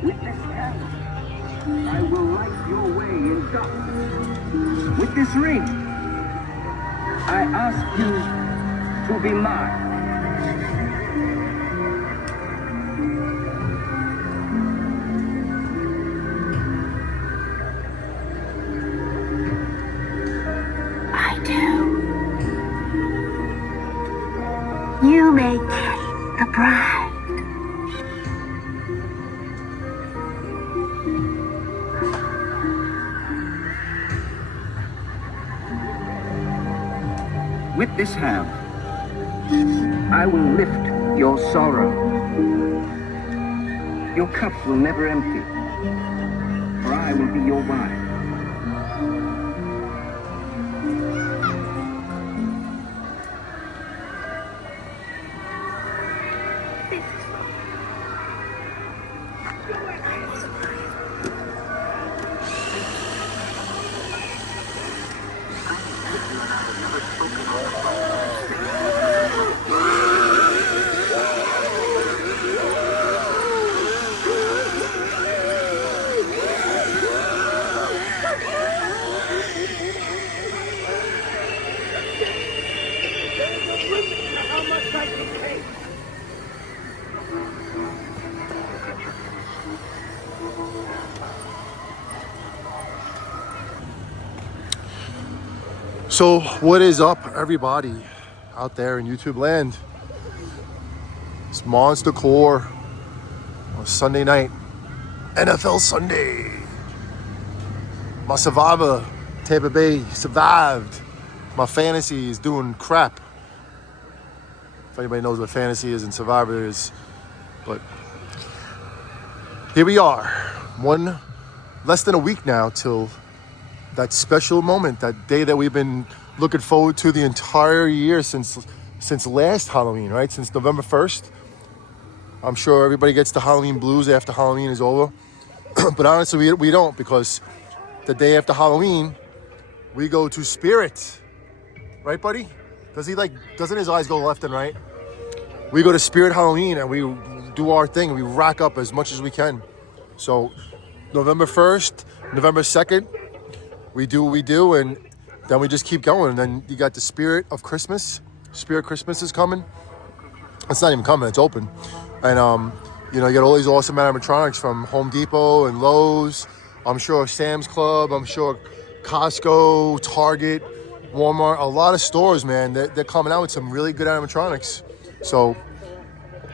With this hand, I will light your way in darkness. With this ring, I ask you to be mine. I do. You may kiss the bride. With this hand, I will lift your sorrow. Your cup will never empty, for I will be your wine. So what is up, everybody out there in YouTube land? It's Monster Core on Sunday night, NFL Sunday. My survivor, Tampa Bay, survived. My fantasy is doing crap. If anybody knows what fantasy is and survivor is, but here we are, less than a week now till that special moment, that day that we've been looking forward to the entire year since last Halloween, right? Since November 1st. I'm sure everybody gets the Halloween blues after Halloween is over. But honestly, we don't, because the day after Halloween, we go to Spirit. Right, buddy? Doesn't his eyes go left and right? We go to Spirit Halloween and we do our thing. We rack up as much as we can. So November 1st, November 2nd, we do what we do, and then we just keep going. And then you got the Spirit of Christmas. Spirit Christmas is coming. It's not even coming, it's open. And you got all these awesome animatronics from Home Depot and Lowe's. I'm sure Sam's Club, I'm sure Costco, Target, Walmart, a lot of stores, man. They're coming out with some really good animatronics. So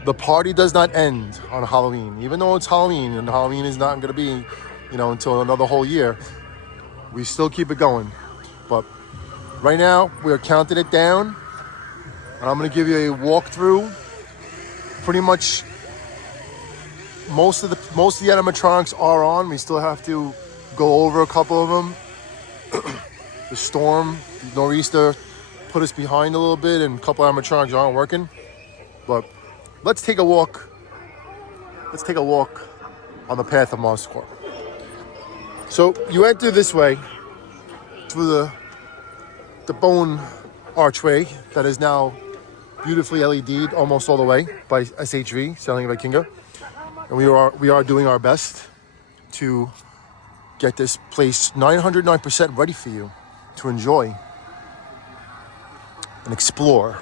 the party does not end on Halloween. Even though it's Halloween, and Halloween is not gonna be, until another whole year. We still keep it going. But right now, we're counting it down. And I'm going to give you a walkthrough. Pretty much most of the animatronics are on. We still have to go over a couple of them. The storm, the nor'easter put us behind a little bit, and a couple of animatronics aren't working. But let's take a walk. Let's take a walk on the path of Monster Corp. So you enter this way through the bone archway that is now beautifully LED'd almost all the way by SHV, Selling Vikinga. And we are doing our best to get this place 909% ready for you to enjoy and explore.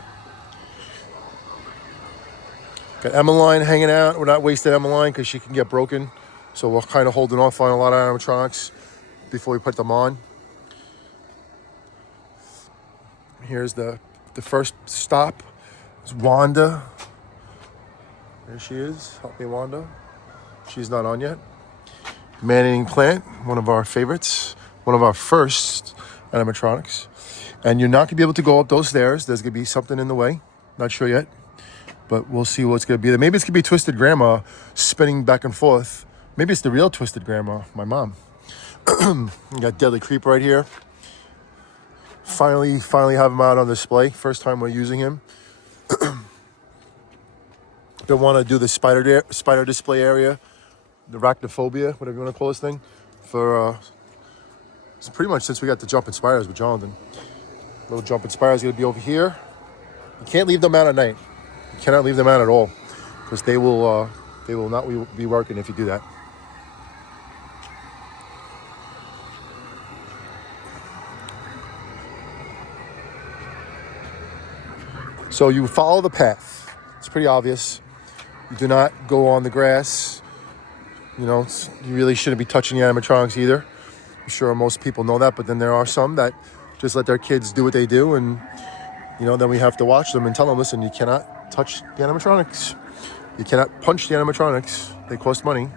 Got Emmeline hanging out. We're not wasting Emmeline because she can get broken. So we're kind of holding off on a lot of animatronics before we put them on. Here's the first stop. It's Wanda. There she is. Help me, Wanda. She's not on yet. Man-eating plant, one of our favorites. One of our first animatronics. And you're not going to be able to go up those stairs. There's going to be something in the way. Not sure yet. But we'll see what's going to be there. Maybe it's going to be Twisted Grandma spinning back and forth. Maybe it's the real Twisted Grandma, my mom. We got Deadly Creeper right here. Finally have him out on display. First time we're using him. Don't want to do the spider display area, the arachnophobia, whatever you want to call this thing. For it's pretty much since we got the jumping spiders with Jonathan. Little jumping spiders going to be over here. You can't leave them out at night. You cannot leave them out at all, because they will not be working if you do that. So you follow the path. It's pretty obvious. You do not go on the grass. You know, you really shouldn't be touching the animatronics either. I'm sure most people know that, but then there are some that just let their kids do what they do, and you know, then we have to watch them and tell them, listen, you cannot touch the animatronics. You cannot punch the animatronics. They cost money,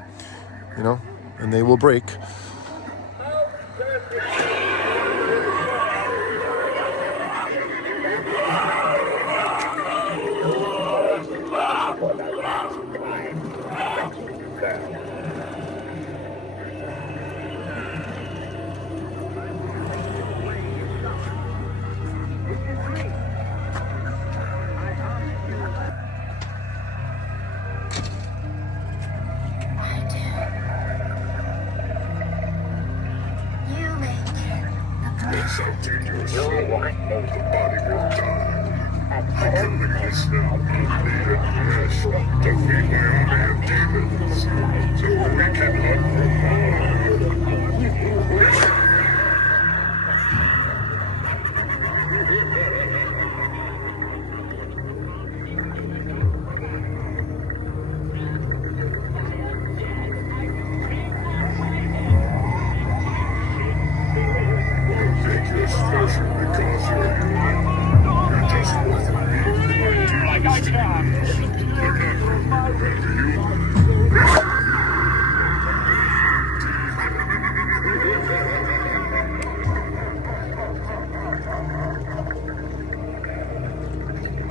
you know, and they will break.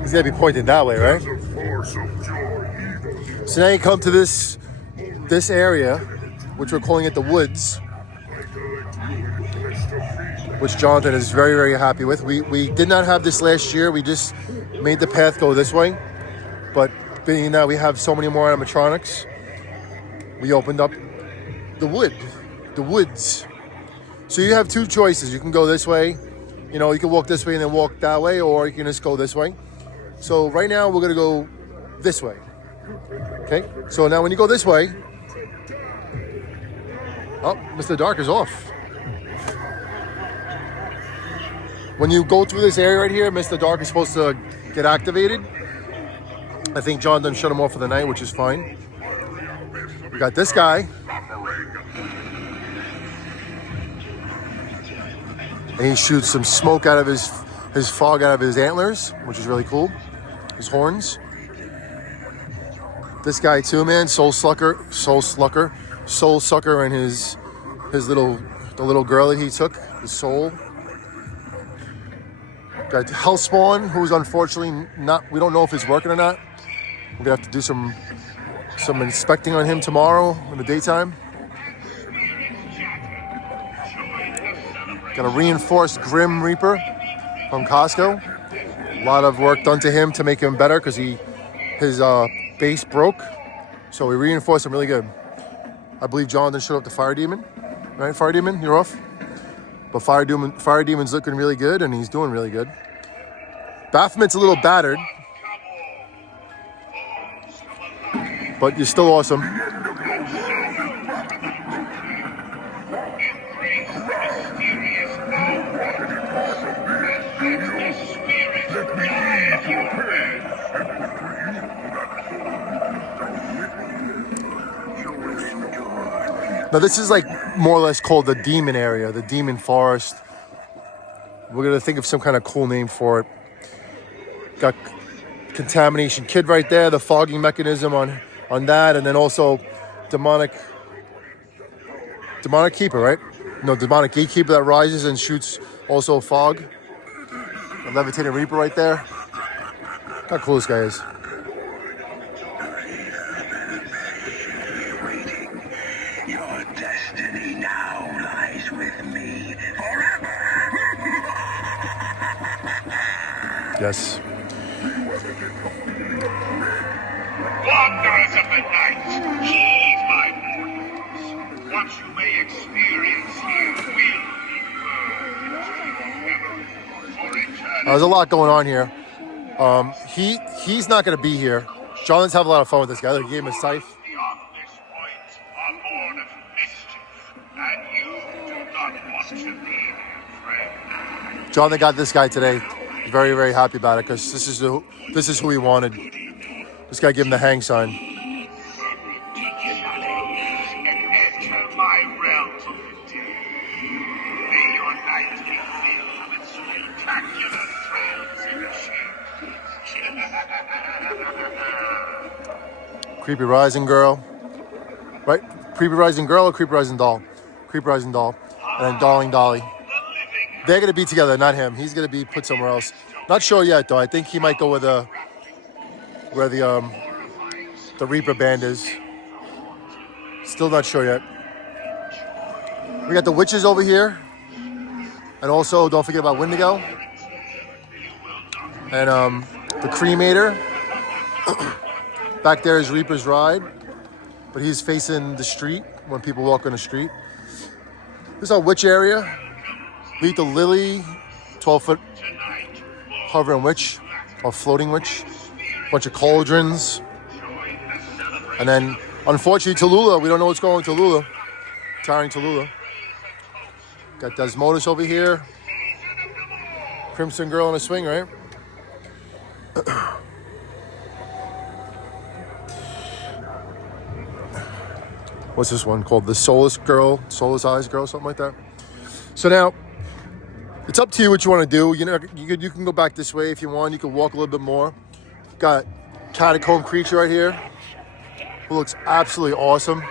He's gonna be pointing that way, right? So now you come to this area, which we're calling it the woods, which Jonathan is very, very happy with. We did not have this last year. We just made the path go this way. But being that we have so many more animatronics, we opened up the woods. So you have two choices. You can go this way, you know, you can walk this way and then walk that way, or you can just go this way. So right now we're gonna go this way. Okay, so now when you go this way, oh, Mr. Dark is off. When you go through this area right here, Mr. Dark is supposed to get activated. I think John done shut him off for the night, which is fine. We got this guy. And he shoots some smoke out of his fog out of his antlers, which is really cool. His horns. This guy too, man, soul sucker, and his little girl that he took, his soul. Got Hellspawn, who's unfortunately not. We don't know if he's working or not. We're gonna have to do some inspecting on him tomorrow in the daytime. Got a reinforced Grim Reaper from Costco. A lot of work done to him to make him better because his base broke. So we reinforced him really good. I believe Jonathan showed up the Fire Demon. Right, Fire Demon, you're off. But Fire Demon's looking really good and he's doing really good. Baphomet's a little battered. But you're still awesome. Now this is like more or less called the demon area, the demon forest. We're gonna think of some kind of cool name for it. Got Contamination Kid right there, the fogging mechanism on that, and then also demonic keeper, right? No, demonic gatekeeper that rises and shoots also fog. A levitating reaper right there. How cool this guy is. Yes. Wanderers of the night, heed my warnings. What you may experience here will be burned into your memory for eternity. There's a lot going on here. He's not going to be here. Jonathan's having a lot of fun with this guy. They gave him a scythe. Beyond this point are born of mischief, and you do not want to be their friend. Jonathan got this guy today. He's very, very happy about it because this is who he wanted. This guy gave him the hang sign. And enter my realm of the dead. May your night be filled with spectacular thrills and changes. Creepy rising girl. Right? Creepy rising girl or creepy rising doll? Creepy rising doll. And then darling dolly. They're going to be together, not him. He's going to be put somewhere else. Not sure yet, though. I think he might go with where the Reaper band is. Still not sure yet. We got the witches over here. And also, don't forget about Wendigo. And the cremator. Back there is Reaper's Ride. But he's facing the street when people walk on the street. This is our witch area. Lethal Lily, 12-foot hovering witch, or floating witch. Bunch of cauldrons. And then, unfortunately, Tallulah. We don't know what's going on with Tallulah. Tiring Tallulah. Got Desmodus over here. Crimson Girl on a swing, right? What's this one called? The Soulless Girl, Soulless Eyes Girl, something like that. So now, it's up to you what you want to do. You know, you can go back this way if you want. You can walk a little bit more. Got Catacomb Creature right here, who looks absolutely awesome.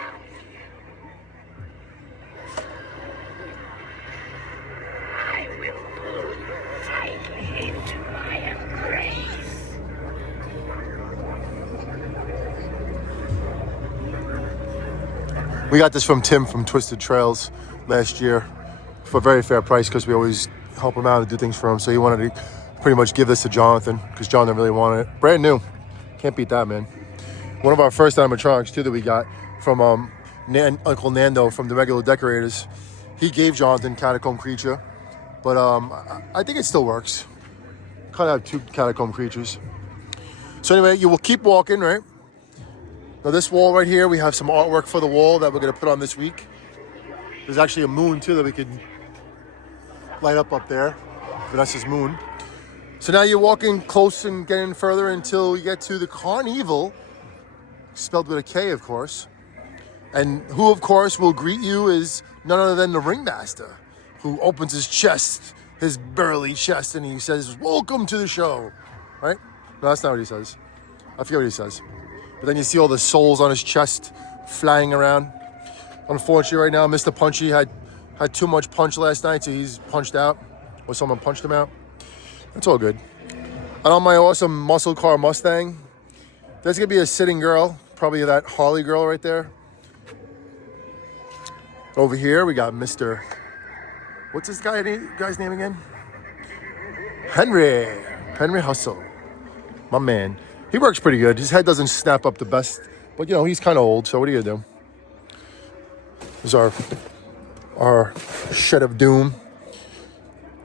We got this from Tim from Twisted Trails last year for a very fair price because we always help him out and do things for him. So he wanted to pretty much give this to Jonathan because Jonathan really wanted it. Brand new. Can't beat that, man. One of our first animatronics, too, that we got from Uncle Nando from the Regular Decorators. He gave Jonathan Catacomb Creature. But I think it still works. Kind of have two Catacomb Creatures. So anyway, you will keep walking, right? Now this wall right here, we have some artwork for the wall that we're going to put on this week. There's actually a moon too that we could light up there. Vanessa's moon. So now you're walking close and getting further until you get to the Carnival, spelled with a K, of course. And who, of course, will greet you is none other than the Ringmaster, who opens his chest, his burly chest, and he says, "Welcome to the show." Right? No, that's not what he says. I forget what he says. But then you see all the souls on his chest flying around. Unfortunately, right now, Mr. Punchy had too much punch last night, so he's punched out, or someone punched him out. It's all good. And on my awesome muscle car Mustang, there's gonna be a sitting girl, probably that Harley girl right there. Over here, we got Mr. What's this guy's name again? Henry Hustle, my man. He works pretty good. His head doesn't snap up the best, but you know, he's kind of old, so what are you gonna do? This is our shed of doom.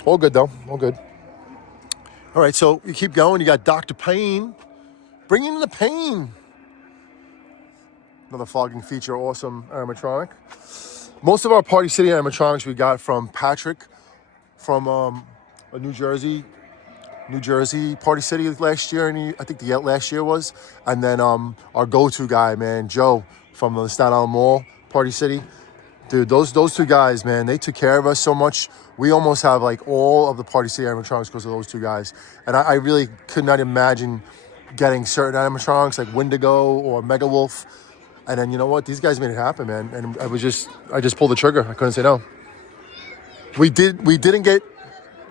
All good though, all good. All right, so you keep going. You got Dr. Payne. Bring in the pain. Another fogging feature, awesome animatronic. Most of our Party City animatronics we got from Patrick from a New Jersey Party City last year, and I think the last year was. And then our go-to guy, man, Joe from the Staten Island Mall, Party City. Dude, those two guys, man, they took care of us so much. We almost have like all of the Party City animatronics because of those two guys. And I really could not imagine getting certain animatronics like Wendigo or Mega Wolf. And then you know what? These guys made it happen, man. And I just pulled the trigger. I couldn't say no. We didn't get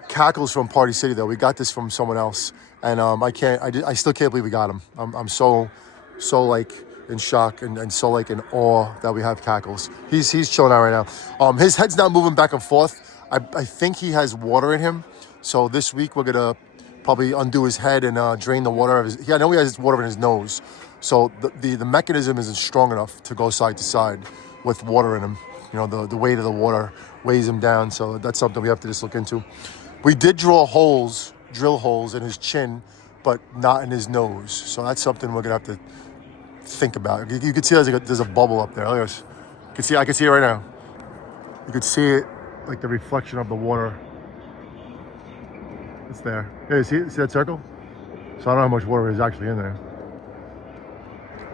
Cackles from Party City though. We got this from someone else, and I still can't believe we got him. I'm so like in shock and so like in awe that we have Cackles. He's chilling out right now. His head's not moving back and forth. I think he has water in him. So this week we're gonna probably undo his head and drain the water of his. Yeah, I know he has water in his nose, so the mechanism isn't strong enough to go side to side with water in him. You know, the weight of the water weighs him down, so that's something we have to just look into. We did drill holes in his chin, but not in his nose, so that's something we're gonna have to think about. You can see there's a bubble up there. Look at this. I can see it right now. You can see it, like the reflection of the water. It's there. Yeah, see that circle? So I don't know how much water is actually in there.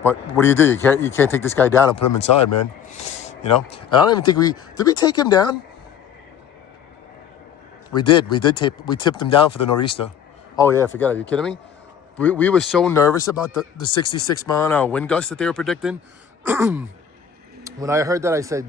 But what do? You can't take this guy down and put him inside, man. You know? And I don't even think did we take him down? We did. We tipped him down for the nor'easter. Oh yeah, forget it. Are you kidding me? We were so nervous about the 66 mile an hour wind gust that they were predicting. When I heard that, I said,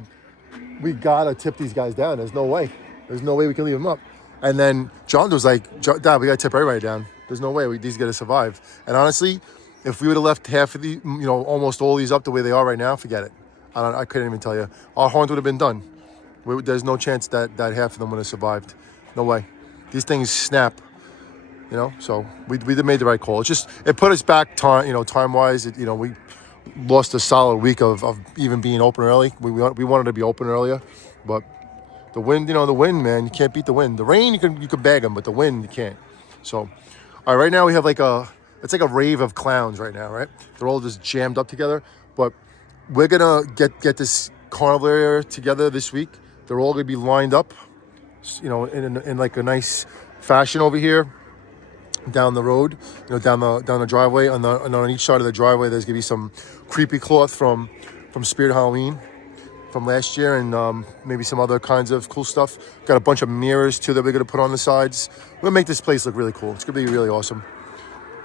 we gotta tip these guys down. There's no way we can leave them up. And then John was like, Dad, we gotta tip everybody down. There's no way these gotta survive. And honestly, if we would have left half of the, almost all these up the way they are right now, forget it. I couldn't even tell you. Our horns would have been done. There's no chance that half of them would have survived. No way. These things snap. So we made the right call. It put us back time-wise. We lost a solid week of even being open early. We wanted to be open earlier, but the wind, man, you can't beat the wind. The rain, you can bag them, but the wind, you can't. So, all right, right now we have it's like a rave of clowns right now, right? They're all just jammed up together, but we're gonna get this carnival area together this week. They're all gonna be lined up, in like a nice fashion over here. Down the road, down the driveway. And on each side of the driveway, there's gonna be some creepy cloth from Spirit Halloween from last year, and maybe some other kinds of cool stuff. Got a bunch of mirrors too that we're gonna put on the sides. We're gonna make this place look really cool. It's gonna be really awesome.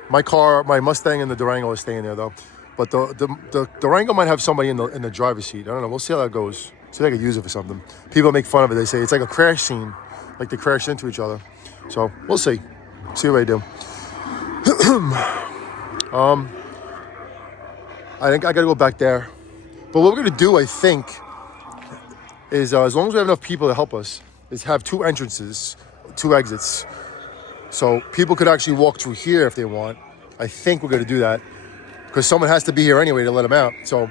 My Mustang and the Durango are staying there though, but the Durango might have somebody in the driver's seat. I don't know. We'll see how that goes. See if I can use it for something. People make fun of it. They say it's like a crash scene, like they crashed into each other. So we'll see. See what I do. I think I gotta go back there. But what we're gonna do, I think, is as long as we have enough people to help us, is have 2 entrances, 2 exits. So people could actually walk through here if they want. I think we're gonna do that because someone has to be here anyway to let them out. So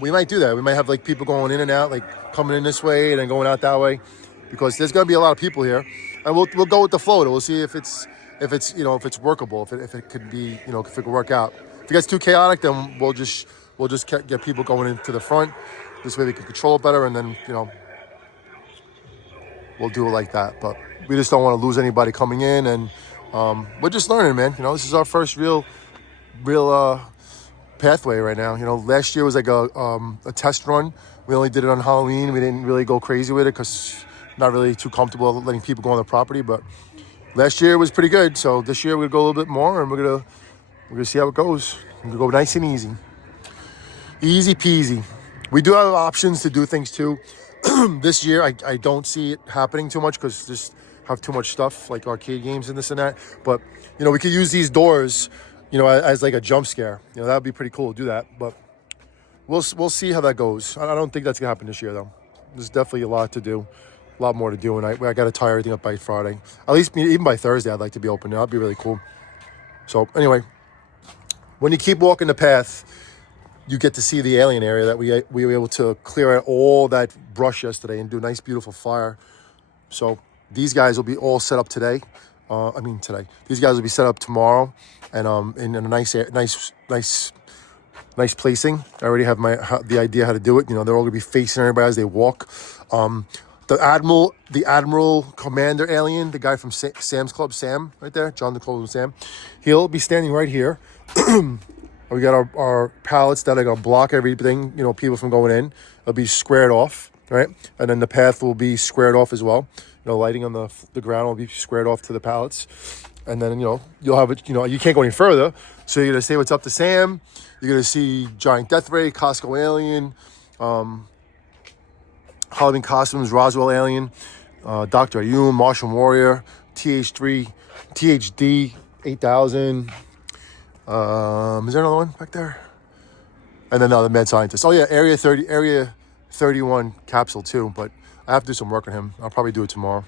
we might do that. We might have like people going in and out, like coming in this way and then going out that way, because there's gonna be a lot of people here. And we'll go with the flow. We'll see if it's workable, if it could be, if it could work out. If it gets too chaotic, then we'll just get people going into the front. This way we can control it better, and then we'll do it like that. But we just don't want to lose anybody coming in, and we're just learning, man. This is our first real pathway right now. Last year was like a test run. We only did it on Halloween. We didn't really go crazy with it because not really too comfortable letting people go on the property, but last year was pretty good. So this year we're gonna go a little bit more, and we're gonna see how it goes. We're gonna go nice and easy peasy. We do have options to do things too. This year I don't see it happening too much because just have too much stuff like arcade games and this and that. But we could use these doors, as like a jump scare. That would be pretty cool to do that. But we'll see how that goes. I don't think that's gonna happen this year though. There's definitely a lot to do. A lot more to do, and I got to tie everything up by Friday. At least even by Thursday, I'd like to be open. That'd be really cool. So anyway, when you keep walking the path, you get to see the alien area that we were able to clear out all that brush yesterday and do a nice, beautiful fire. So these guys will be all set up today. Today. These guys will be set up tomorrow, and in a nice placing. I already have the idea how to do it. They're all gonna be facing everybody as they walk. The Admiral Commander alien, the guy from Sam's Club, Sam, right there, John the Close Sam, he'll be standing right here. We got our pallets that are gonna block everything, people from going in. It'll be squared off, right? And then the path will be squared off as well. Lighting on the ground will be squared off to the pallets. And then, you'll have it, you can't go any further. So you're gonna say what's up to Sam. You're gonna see Giant Death Ray, Costco Alien, Halloween Costumes, Roswell Alien, Dr. Ayum, Martian Warrior, TH3, THD 8000. Is there another one back there? And then the Mad Scientist. Oh yeah, Area 31 capsule too, but I have to do some work on him. I'll probably do it tomorrow.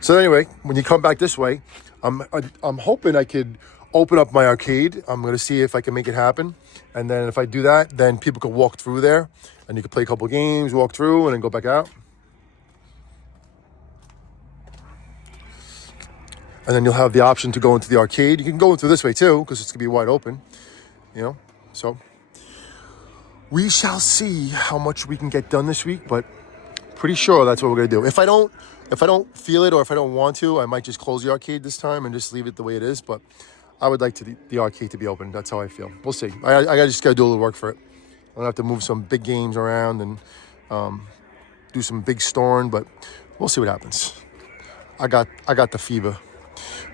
So anyway, when you come back this way, I'm hoping I could open up my arcade. I'm gonna see if I can make it happen, and then if I do that, then people could walk through there, and you could play a couple games, walk through, and then go back out. And then you'll have the option to go into the arcade. You can go into this way too, because it's gonna be wide open, you know. So we shall see how much we can get done this week, but pretty sure that's what we're gonna do. If I don't feel it, or if I don't want to, I might just close the arcade this time and just leave it the way it is. But I would like the arcade to be open. That's how I feel. We'll see. I just gotta do a little work for it. I'm gonna have to move some big games around and do some big storing, but we'll see what happens. I got the fever.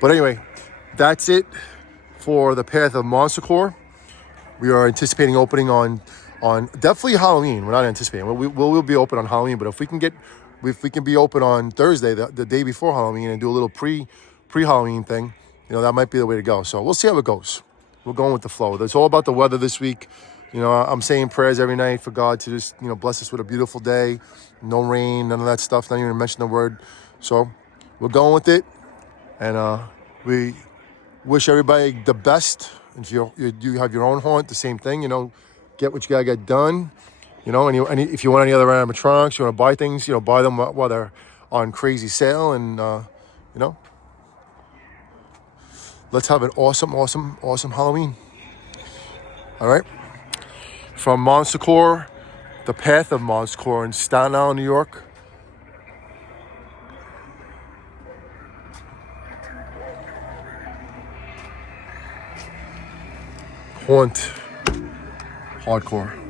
But anyway, that's it for the Path of Monster Core. We are anticipating opening on definitely Halloween. We're not anticipating. We'll be open on Halloween, but if we can be open on Thursday, the day before Halloween, and do a little pre-Halloween thing, you know, that might be the way to go. So we'll see how it goes. We're going with the flow. It's all about the weather this week. You know, I'm saying prayers every night for God to just, you know, bless us with a beautiful day. No rain, none of that stuff. Not even mention the word. So we're going with it. And we wish everybody the best. If you have your own haunt, the same thing. You know, get what you gotta get done. You know, if you want any other animatronics, you want to buy things, you know, buy them while they're on crazy sale. And you know, let's have an awesome Halloween. All right. From Monster Core, the Path of Monster Core in Staten Island, New York. Haunt hardcore.